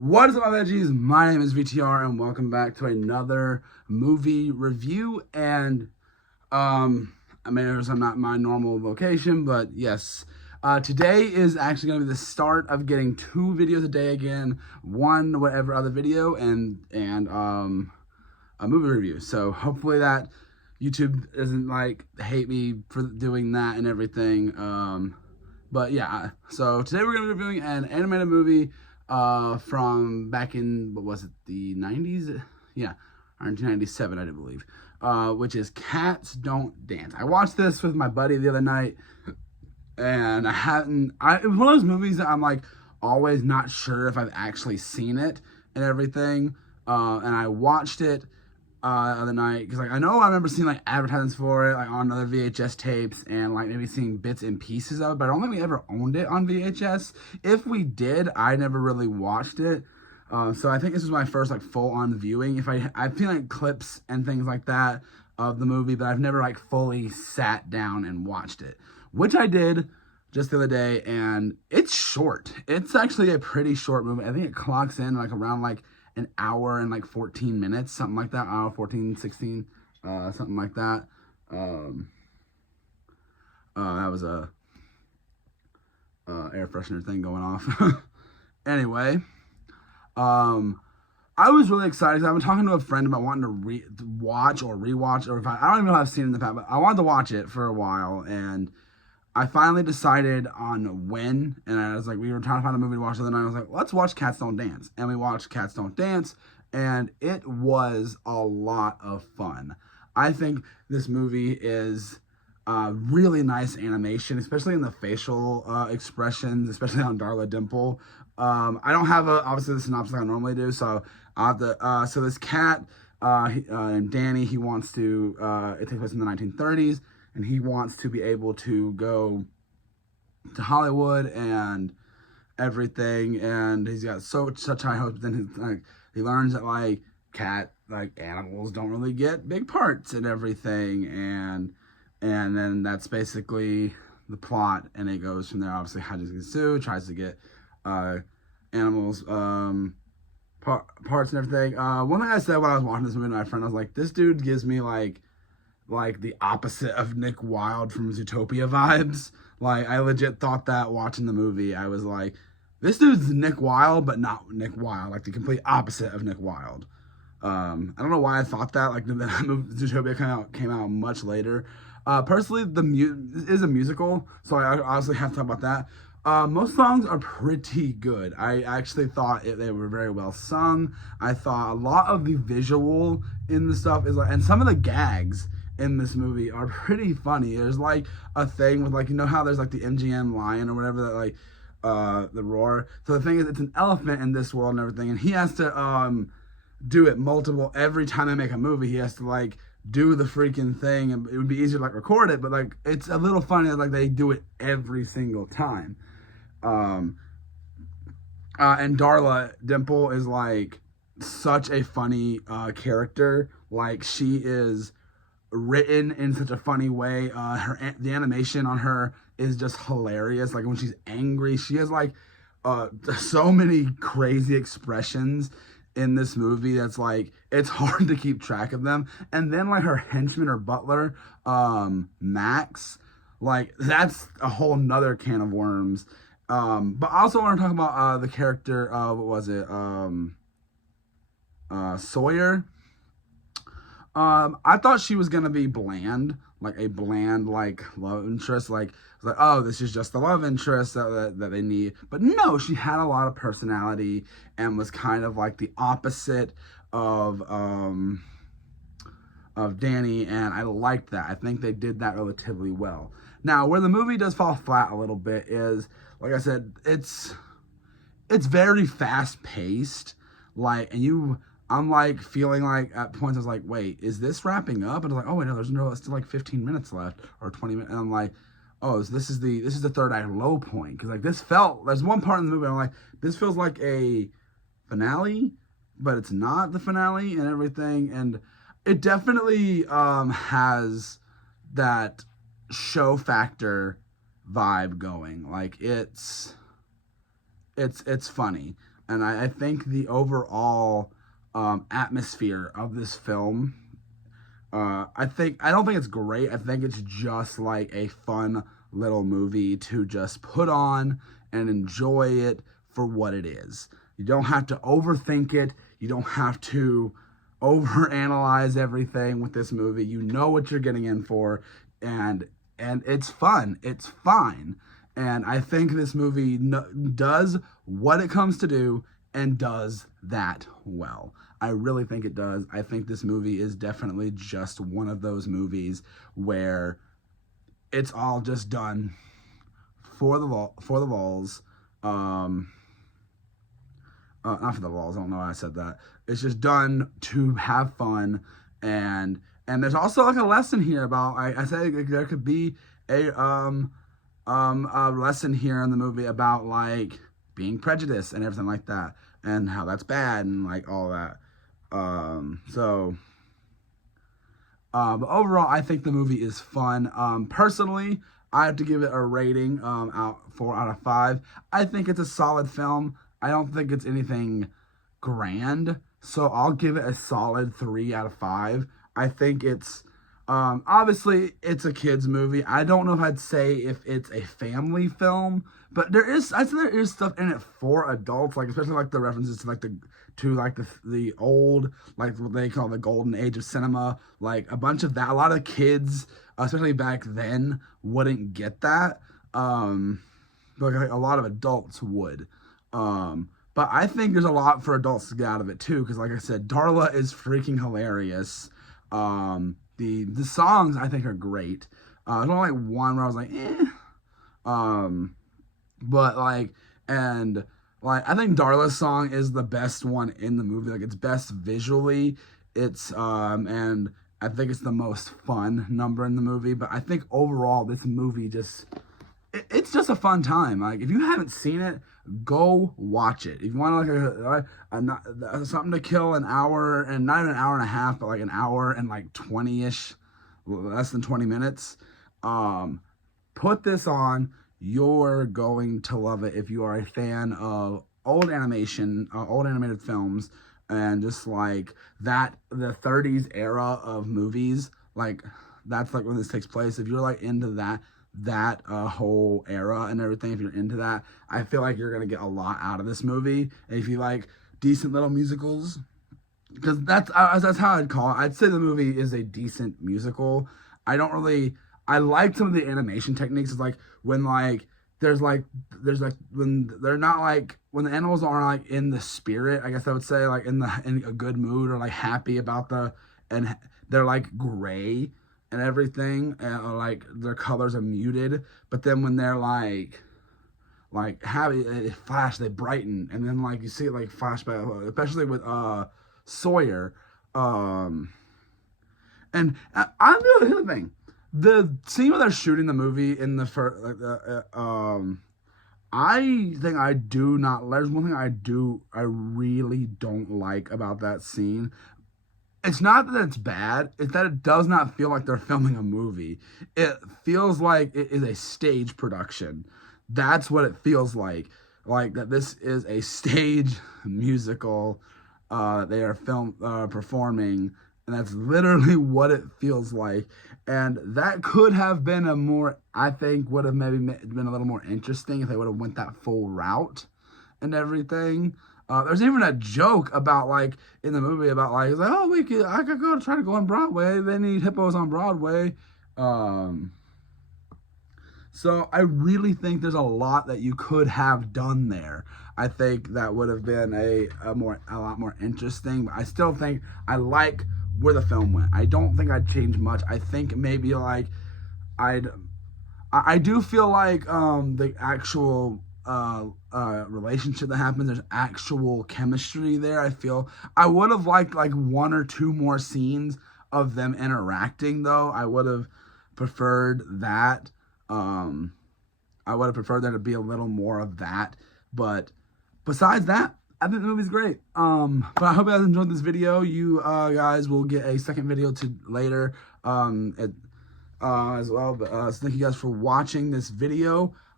What is up, my veggies? My name is VTR, and welcome back to another movie review. And I mean, I'm not my normal vocation, but yes, today is actually going to be the start of getting 2 videos a day again. One whatever other video, and a movie review. So hopefully that YouTube doesn't like hate me for doing that and everything. But yeah, so today we're going to be reviewing an animated movie from back in, what was it, the 90s? Yeah, 1997, I do believe, which is Cats Don't Dance. I watched this with my buddy the other night, and it was one of those movies that I'm like always not sure if I've actually seen it and everything, and I watched it the other night because like I remember seeing like advertisements for it like on other VHS tapes and like maybe seeing bits and pieces of it, but I don't think we ever owned it on VHS. If we did, I never really watched it. So I think this was my first like full-on viewing. I've seen like clips and things like that of the movie, but I've never like fully sat down and watched it, which I did just the other day, and it's short. It's actually a pretty short movie. I think it clocks in like around like an hour and like 14 minutes, something like that. Hour 14, 16, something like that. That was a air freshener thing going off. Anyway, I was really excited. I've been talking to a friend about wanting to watch or rewatch, or I don't even know if I've seen it in the past, but I wanted to watch it for a while, and I finally decided on when, and I was like, we were trying to find a movie to watch the other night. I was like, let's watch Cats Don't Dance. And we watched Cats Don't Dance, and it was a lot of fun. I think this movie is really nice animation, especially in the facial expressions, especially on Darla Dimple. I don't have obviously the synopsis like I normally do, so I have to, so this cat, named Danny, he wants to, it takes place in the 1930s, and he wants to be able to go to Hollywood and everything, and he's got such high hopes. But then he learns that animals don't really get big parts and everything, and then that's basically the plot, and it goes from there. Obviously, how does he sue? Tries to get animals parts and everything. One thing I said when I was watching this movie with my friend, I was like, this dude gives me like the opposite of Nick Wilde from Zootopia vibes. Like, I legit thought that watching the movie. I was like, this dude's Nick Wilde, but not Nick Wilde. Like, the complete opposite of Nick Wilde. I don't know why I thought that. Like, the movie Zootopia came out much later. Personally, it is a musical, so I obviously have to talk about that. Most songs are pretty good. I actually thought they were very well sung. I thought a lot of the visual in the stuff is like, and some of the gags in this movie are pretty funny. There's like a thing with like, you know how there's like the MGM lion or whatever that like the roar. So the thing is, it's an elephant in this world and everything, and he has to do it every time they make a movie. He has to like do the freaking thing, and it would be easier to like record it, but like it's a little funny that like they do it every single time. And Darla Dimple is like such a funny character. Like, she is written in such a funny way. The animation on her is just hilarious. Like, when she's angry, she has like so many crazy expressions in this movie that's like, it's hard to keep track of them. And then like her henchman or butler, Max, like that's a whole nother can of worms. But I also want to talk about the character, what was it, Sawyer. I thought she was gonna be bland, like a bland like love interest, like oh, this is just the love interest that they need. But no, she had a lot of personality and was kind of like the opposite of Danny, and I liked that. I think they did that relatively well. Now, where the movie does fall flat a little bit is, like I said, it's very fast paced, like, and I'm like feeling like at points I was like, wait, is this wrapping up? And I was like, oh wait, no, there's still like 15 minutes left or 20 minutes, and I'm like, oh, so this is the third act low point, because like there's one part in the movie I'm like, this feels like a finale, but it's not the finale and everything, and it definitely has that show factor vibe going. Like, it's funny. And I think the overall atmosphere of this film, I don't think it's great. I think it's just like a fun little movie to just put on and enjoy it for what it is. You don't have to overthink it. You don't have to overanalyze everything with this movie. You know what you're getting in for, and it's fun. It's fine. And I think this movie does what it comes to do and does that well. I really think it does. I think this movie is definitely just one of those movies where it's all just done for the balls. Not for the balls. I don't know why I said that. It's just done to have fun, and there's also like a lesson here about. I said there could be a lesson here in the movie about like being prejudiced and everything like that, and how that's bad and like all that. But overall, I think the movie is fun. Personally, I have to give it a rating 4 out of 5. I think it's a solid film. I don't think it's anything grand, so I'll give it a solid 3 out of 5. I think it's obviously it's a kids movie. I don't know if I'd say if it's a family film, but I'd say there is stuff in it for adults, like especially like the references to the old, like what they call the golden age of cinema, like a bunch of that. A lot of kids, especially back then, wouldn't get that, but like a lot of adults would. But I think there's a lot for adults to get out of it too, because like I said, Darla is freaking hilarious. The songs I think are great. There's only like one where I was like, eh. But like, and like, I think Darla's song is the best one in the movie. Like, it's best visually. It's and I think it's the most fun number in the movie. But I think overall, this movie it's just a fun time. Like, if you haven't seen it, go watch it. If you want like something to kill an hour, and not even an hour and a half, but like an hour and like 20-ish, less than 20 minutes, put this on. You're going to love it if you are a fan of old animated films, and just like that, the 30s era of movies. Like, that's like when this takes place. If you're like into that whole era and everything, if you're into that, I feel like you're gonna get a lot out of this movie. And if you like decent little musicals, because that's how I'd call it. I'd say the movie is a decent musical. I like some of the animation techniques. It's like when like there's when they're not like, when the animals aren't like in the spirit, I guess I would say, like in a good mood, or like happy about and they're like gray and everything, and like their colors are muted. But then when they're like happy, they flash, they brighten, and then like you see it like flashback, especially with Sawyer. And here's the thing. The scene where they're shooting the movie in the first, I think I do not. There's one thing I really don't like about that scene. It's not that it's bad. It's that it does not feel like they're filming a movie. It feels like it is a stage production. That's what it feels like. Like that this is a stage musical. They are performing. And that's literally what it feels like. And that could have been I think would have maybe been a little more interesting if they would have went that full route and everything. There's even a joke about like in the movie about like, it's like, oh, I could try to go on Broadway. They need hippos on Broadway. So I really think there's a lot that you could have done there. I think that would have been a lot more interesting. But I still think I like where the film went. I don't think I'd change much. I think maybe like I do feel like the actual relationship that happens, there's actual chemistry there. I feel I would have liked like 1 or 2 more scenes of them interacting, though. I would have preferred that. I would have preferred there to be a little more of that. But besides that, I think the movie's great. But I hope you guys enjoyed this video. You guys will get a second video later as well. But so thank you guys for watching this video.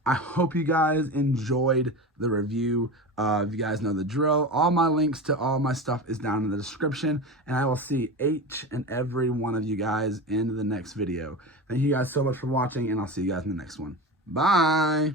I hope you guys enjoyed the review. If you guys know the drill, all my links to all my stuff is down in the description, and I will see each and every one of you guys in the next video. Thank you guys so much for watching, and I'll see you guys in the next one. Bye!